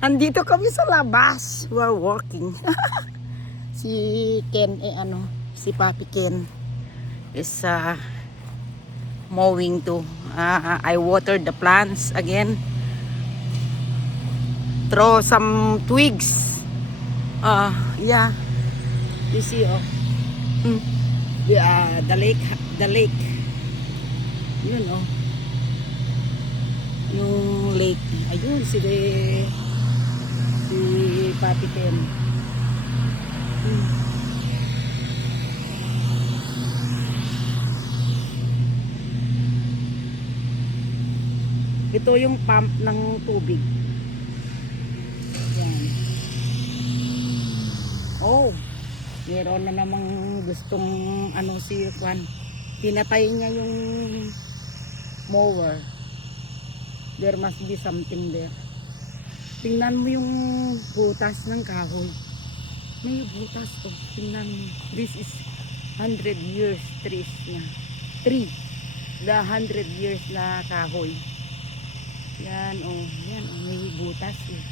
Andito kami sa labas. We're working. Si Ken, si Papi Ken is mowing too. I watered the plants again. Throw some twigs. Yeah. You see, mm, the lake. Yun, yung lake. Ayun, si Papi Ken. Ito yung pump ng tubig. Yan. Oh, meron na namang gustong si Juan. Pinatay niya yung mower. There must be something there. Tingnan mo yung butas ng kahoy. May butas to. Tingnan mo. This is 100 years trees niya. Tree. The 100 years na kahoy. Yan, yan, may butas eh.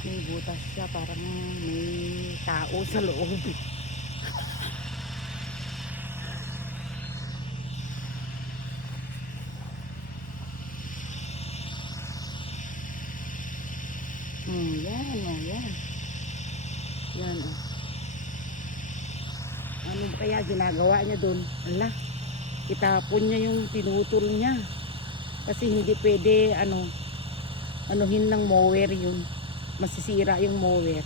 May butas siya, parang may tao sa loob. Yan, yan. Yan, Ano kaya ginagawa niya doon? Ala, itapon niya yung pinutol niya. Kasi hindi pwede anuhin ng mower yun. Masisira yung mower.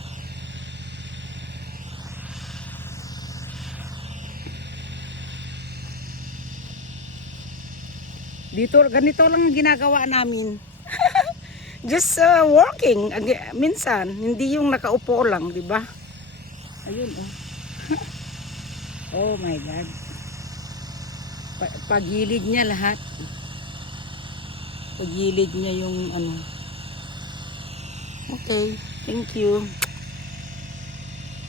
Dito ganito lang ginagawa namin. Just working. Minsan hindi yung nakaupo lang, di ba? Ayun, Oh my God. Pagilid niya lahat. Pagilid niya yung Okay, thank you.